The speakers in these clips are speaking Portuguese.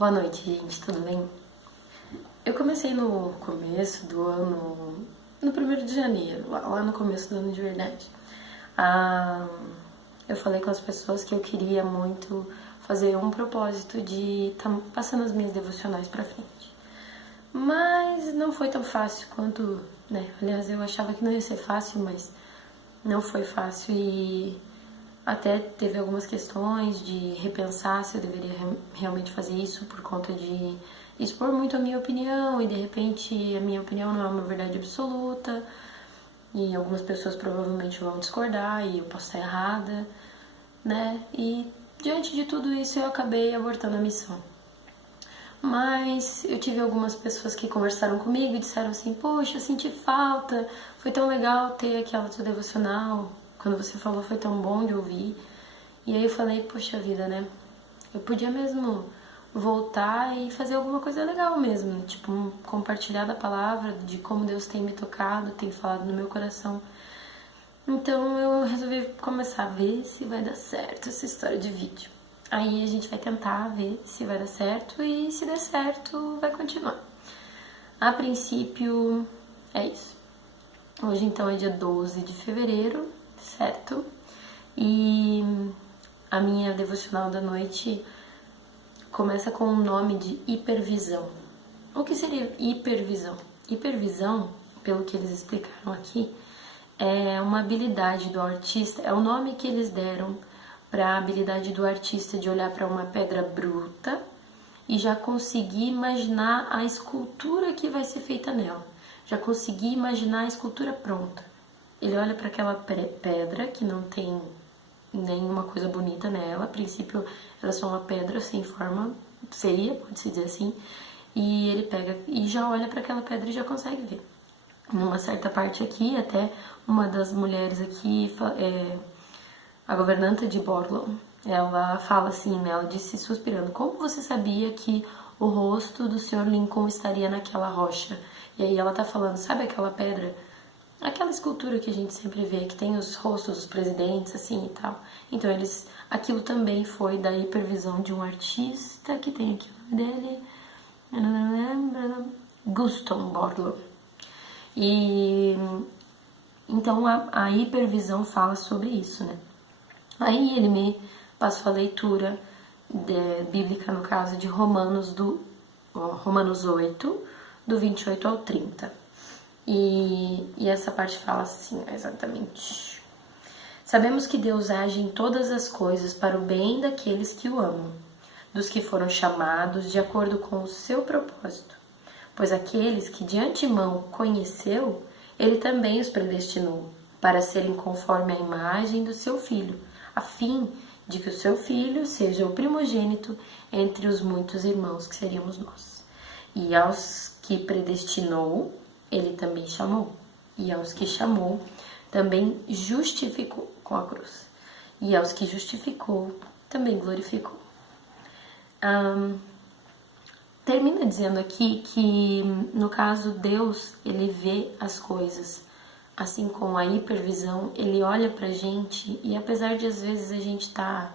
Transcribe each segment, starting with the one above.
Boa noite, gente, tudo bem? Eu comecei no começo do ano, no 1º de janeiro, lá no começo do ano de verdade. Eu falei com as pessoas que eu queria muito fazer um propósito de estar passando as minhas devocionais pra frente. Mas não foi tão fácil quanto, né? Aliás, eu achava que não ia ser fácil, mas não foi fácil e até teve algumas questões de repensar se eu deveria realmente fazer isso por conta de expor muito a minha opinião e de repente a minha opinião não é uma verdade absoluta e algumas pessoas provavelmente vão discordar e eu posso estar errada, né? E diante de tudo isso eu acabei abortando a missão. Mas eu tive algumas pessoas que conversaram comigo e disseram assim: poxa, eu senti falta, foi tão legal ter aquela tua devocional, quando você falou foi tão bom de ouvir. E aí eu falei: poxa vida, né, eu podia mesmo voltar e fazer alguma coisa legal mesmo, tipo, compartilhar da palavra, de como Deus tem me tocado, tem falado no meu coração. Então eu resolvi começar a ver se vai dar certo essa história de vídeo. Aí a gente vai tentar ver se vai dar certo e se der certo, vai continuar. A princípio, é isso. Hoje então é dia 12 de fevereiro, certo? E a minha devocional da noite começa com o nome de hipervisão. O que seria hipervisão? Hipervisão, pelo que eles explicaram aqui, é uma habilidade do artista, é o nome que eles deram para a habilidade do artista de olhar para uma pedra bruta e já conseguir imaginar a escultura que vai ser feita nela, já conseguir imaginar a escultura pronta. Ele olha para aquela pedra que não tem nenhuma coisa bonita nela, a princípio ela é só uma pedra sem forma, pode-se dizer assim, e ele pega e já olha para aquela pedra e já consegue ver. Numa certa parte aqui, até uma das mulheres aqui, a governanta de Borloo, ela fala assim, né, ela disse suspirando: como você sabia que o rosto do Sr. Lincoln estaria naquela rocha? E aí ela tá falando, sabe aquela pedra, aquela escultura que a gente sempre vê, que tem os rostos dos presidentes, assim, e tal. Então aquilo também foi da hipervisão de um artista, que tem aqui o nome dele, Gustav Borloo. E então a hipervisão fala sobre isso, né? Aí ele me passou a leitura bíblica, no caso de Romanos 8, do 28 ao 30. E essa parte fala assim, exatamente: sabemos que Deus age em todas as coisas para o bem daqueles que o amam, dos que foram chamados de acordo com o seu propósito. Pois aqueles que de antemão conheceu, ele também os predestinou para serem conforme a imagem do seu Filho, a fim de que o seu Filho seja o primogênito entre os muitos irmãos que seríamos nós. E aos que predestinou, ele também chamou. E aos que chamou, também justificou com a cruz. E aos que justificou, também glorificou. Termina dizendo aqui que, no caso, Deus, ele vê as coisas. Assim como a hipervisão, ele olha pra gente e apesar de às vezes a gente tá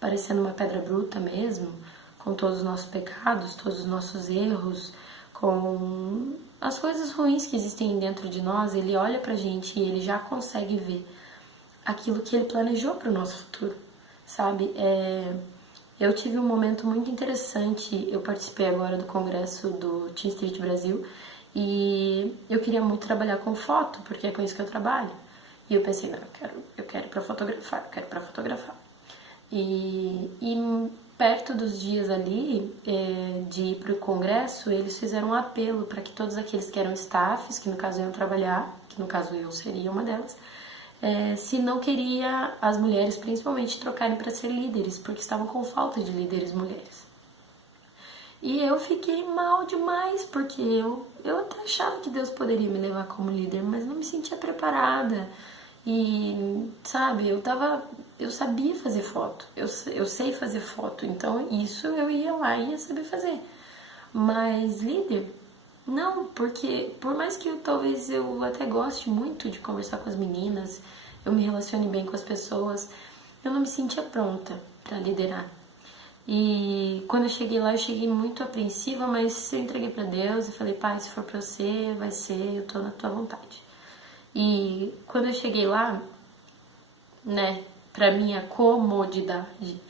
parecendo uma pedra bruta mesmo, com todos os nossos pecados, todos os nossos erros, com as coisas ruins que existem dentro de nós, ele olha pra gente e ele já consegue ver aquilo que ele planejou pro nosso futuro, sabe? Eu tive um momento muito interessante, eu participei agora do congresso do Teen Street Brasil e eu queria muito trabalhar com foto, porque é com isso que eu trabalho. E eu pensei, não, eu quero ir pra fotografar. E perto dos dias ali de ir pro congresso, eles fizeram um apelo para que todos aqueles que eram staffs, que no caso iam trabalhar, que no caso eu seria uma delas, se não queria as mulheres principalmente trocarem para ser líderes, porque estavam com falta de líderes mulheres. E eu fiquei mal demais, porque eu até achava que Deus poderia me levar como líder, mas não me sentia preparada. E, sabe, eu sabia fazer foto, eu sei fazer foto, então isso eu ia lá e ia saber fazer. Mas líder, não, porque por mais que talvez eu até goste muito de conversar com as meninas, eu me relacione bem com as pessoas, eu não me sentia pronta para liderar. E quando eu cheguei lá, eu cheguei muito apreensiva, mas eu entreguei pra Deus e falei, pai, se for pra você, vai ser, eu tô na tua vontade. E quando eu cheguei lá, né, pra minha comodidade,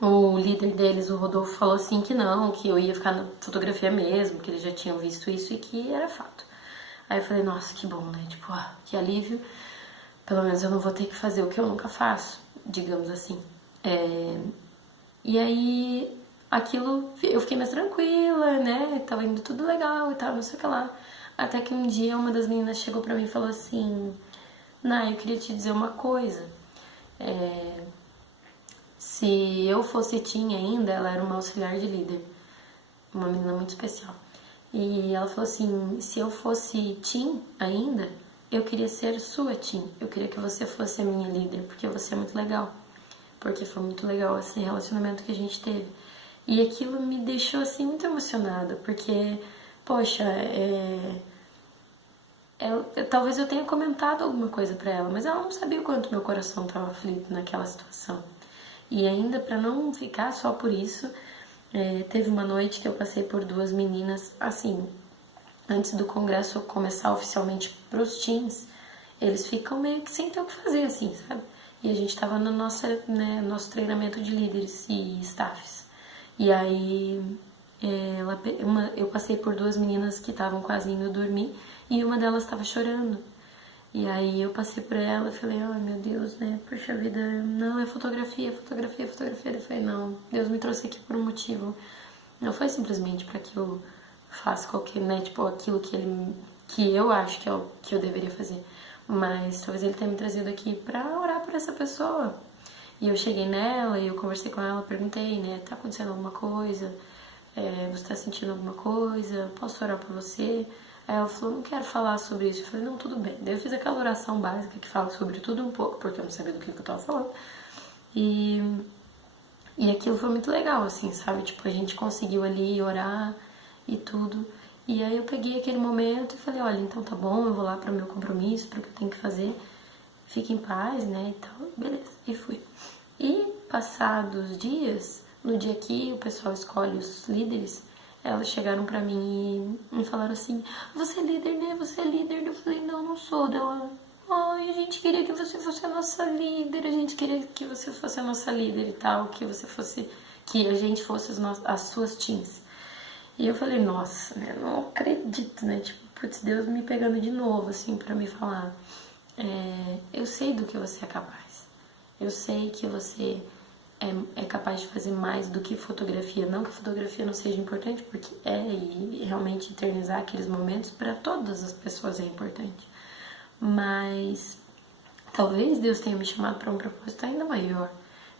o líder deles, o Rodolfo, falou assim que não, que eu ia ficar na fotografia mesmo, que eles já tinham visto isso e que era fato. Aí eu falei, nossa, que bom, né? Tipo, que alívio. Pelo menos eu não vou ter que fazer o que eu nunca faço, digamos assim. E aí, aquilo, eu fiquei mais tranquila, né? Tava indo tudo legal e tal, não sei o que lá. Até que um dia uma das meninas chegou pra mim e falou assim, eu queria te dizer uma coisa. Se eu fosse teen ainda, ela era uma auxiliar de líder, uma menina muito especial. E ela falou assim, se eu fosse teen ainda, eu queria ser sua teen. Eu queria que você fosse a minha líder, porque você é muito legal. Porque foi muito legal esse relacionamento que a gente teve. E aquilo me deixou assim muito emocionada, porque, poxa, talvez eu tenha comentado alguma coisa pra ela, mas ela não sabia o quanto meu coração estava aflito naquela situação. E ainda pra não ficar só por isso, teve uma noite que eu passei por duas meninas, assim, antes do congresso começar oficialmente pros teens, eles ficam meio que sem ter o que fazer, assim, sabe? E a gente tava no nosso treinamento de líderes e staffs. E aí eu passei por duas meninas que estavam quase indo dormir e uma delas estava chorando. E aí eu passei por ela e falei, ai meu Deus, né, poxa vida, não, é fotografia, fotografia, fotografia. Eu falei, não, Deus me trouxe aqui por um motivo. Não foi simplesmente para que eu faça qualquer, né, tipo, aquilo que eu acho que é o que eu deveria fazer. Mas talvez ele tenha me trazido aqui pra orar por essa pessoa. E eu cheguei nela e eu conversei com ela, perguntei, né, tá acontecendo alguma coisa? Você tá sentindo alguma coisa? Posso orar por você? Aí ela falou, não quero falar sobre isso. Eu falei, não, tudo bem. Daí eu fiz aquela oração básica que fala sobre tudo um pouco, porque eu não sabia do que eu tava falando. E aquilo foi muito legal, assim, sabe? Tipo, a gente conseguiu ali orar e tudo. E aí eu peguei aquele momento e falei, olha, então tá bom, eu vou lá pro meu compromisso, pro que eu tenho que fazer. Fique em paz, né, e tal. Beleza, e fui. E passados dias, no dia que o pessoal escolhe os líderes, elas chegaram pra mim e me falaram assim, você é líder, né? Você é líder. Eu falei, não, não sou. Dela, ai, a gente queria que você fosse a nossa líder, a gente queria que você fosse a nossa líder e tal, que você fosse, que a gente fosse as suas teams. E eu falei, nossa, né, não acredito, né? Tipo, putz, Deus me pegando de novo, assim, pra me falar, eu sei do que você é capaz. Eu sei que você é capaz de fazer mais do que fotografia. Não que a fotografia não seja importante, porque e realmente eternizar aqueles momentos para todas as pessoas é importante. Mas talvez Deus tenha me chamado para um propósito ainda maior,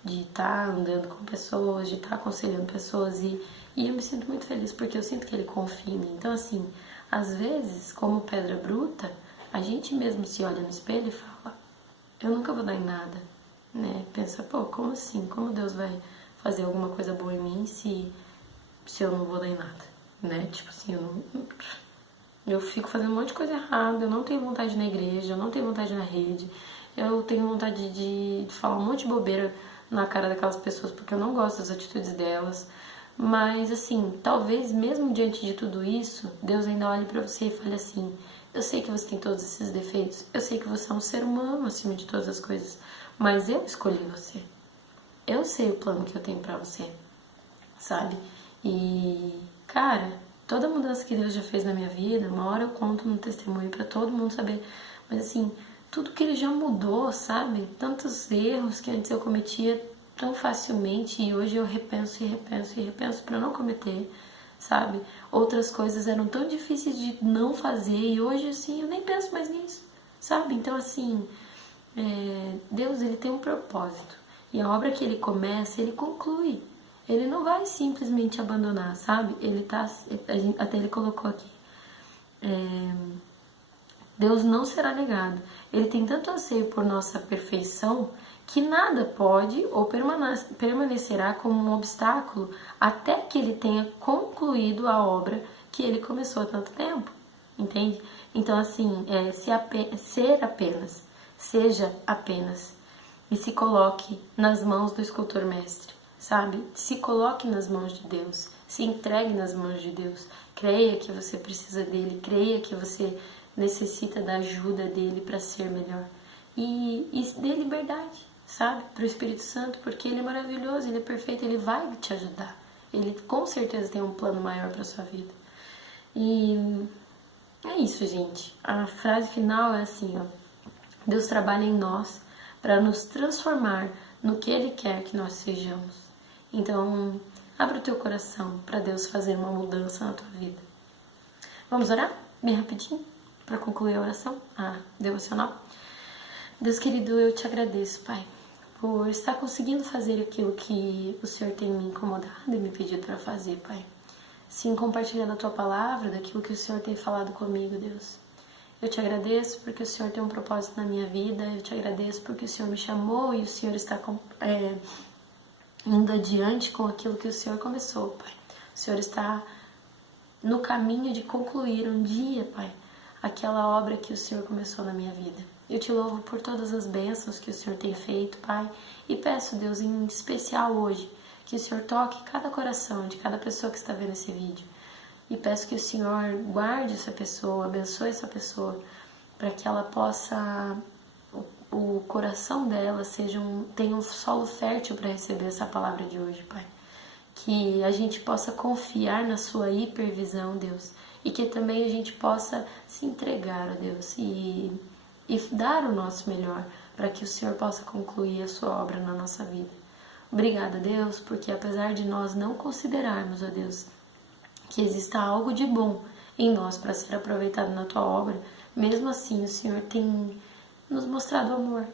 de estar andando com pessoas, de estar aconselhando pessoas e eu me sinto muito feliz porque eu sinto que Ele confia em mim. Então assim, às vezes, como pedra bruta, a gente mesmo se olha no espelho e fala, eu nunca vou dar em nada, né? Pensa, pô, como assim? Como Deus vai fazer alguma coisa boa em mim se eu não vou dar em nada, né? Tipo assim, eu fico fazendo um monte de coisa errada, eu não tenho vontade na igreja, eu não tenho vontade na rede, eu tenho vontade de falar um monte de bobeira na cara daquelas pessoas porque eu não gosto das atitudes delas. Mas assim, talvez mesmo diante de tudo isso, Deus ainda olhe pra você e fale assim, eu sei que você tem todos esses defeitos, eu sei que você é um ser humano acima de todas as coisas, mas eu escolhi você. Eu sei o plano que eu tenho pra você, sabe? E, cara, toda mudança que Deus já fez na minha vida, uma hora eu conto no testemunho pra todo mundo saber, mas assim, tudo que Ele já mudou, sabe? Tantos erros que antes eu cometia tão facilmente e hoje eu repenso e repenso e repenso pra não cometer, sabe? Outras coisas eram tão difíceis de não fazer e hoje, assim, eu nem penso mais nisso, sabe? Então, assim, Deus, Ele tem um propósito e a obra que Ele começa, Ele conclui. Ele não vai simplesmente abandonar, sabe? Ele tá, até Ele colocou aqui, Deus não será negado. Ele tem tanto anseio por nossa perfeição que nada pode ou permanecerá como um obstáculo até que Ele tenha concluído a obra que Ele começou há tanto tempo, entende? Então, assim, seja apenas, e se coloque nas mãos do escultor mestre. sabe? Se coloque nas mãos de Deus, se entregue nas mãos de Deus. Creia que você precisa dele, creia que você necessita da ajuda dele para ser melhor. E dê liberdade, sabe? Para o Espírito Santo, porque ele é maravilhoso, ele é perfeito, ele vai te ajudar. Ele com certeza tem um plano maior para sua vida. E é isso, gente. A frase final é assim, ó. Deus trabalha em nós para nos transformar no que Ele quer que nós sejamos. Então, abre o teu coração para Deus fazer uma mudança na tua vida. Vamos orar? Bem rapidinho, para concluir a oração, a devocional. Deus querido, eu te agradeço, Pai, por estar conseguindo fazer aquilo que o Senhor tem me incomodado e me pedido para fazer, Pai. Sim, compartilhando a tua palavra, daquilo que o Senhor tem falado comigo, Deus. Eu te agradeço porque o Senhor tem um propósito na minha vida, eu te agradeço porque o Senhor me chamou e o Senhor está indo adiante com aquilo que o Senhor começou, Pai. O Senhor está no caminho de concluir um dia, Pai, aquela obra que o Senhor começou na minha vida. Eu te louvo por todas as bênçãos que o Senhor tem feito, Pai, e peço, Deus, em especial hoje, que o Senhor toque cada coração de cada pessoa que está vendo esse vídeo. E peço que o Senhor guarde essa pessoa, abençoe essa pessoa, para que ela possa, o coração dela tenha um solo fértil para receber essa palavra de hoje, Pai. Que a gente possa confiar na sua hipervisão, Deus, e que também a gente possa se entregar a Deus e dar o nosso melhor para que o Senhor possa concluir a sua obra na nossa vida. Obrigada, Deus, porque apesar de nós não considerarmos, ó Deus, que exista algo de bom em nós para ser aproveitado na tua obra, mesmo assim o Senhor tem nos mostrado amor.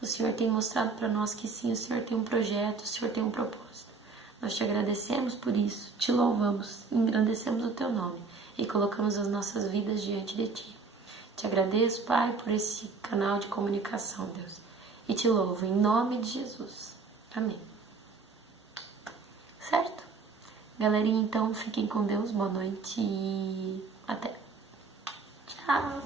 O Senhor tem mostrado para nós que sim, o Senhor tem um projeto, o Senhor tem um propósito. Nós te agradecemos por isso, te louvamos, engrandecemos o teu nome e colocamos as nossas vidas diante de ti. Te agradeço, Pai, por esse canal de comunicação, Deus, e te louvo em nome de Jesus. Amém. Certo? Galerinha, então, fiquem com Deus, boa noite e até. Tchau!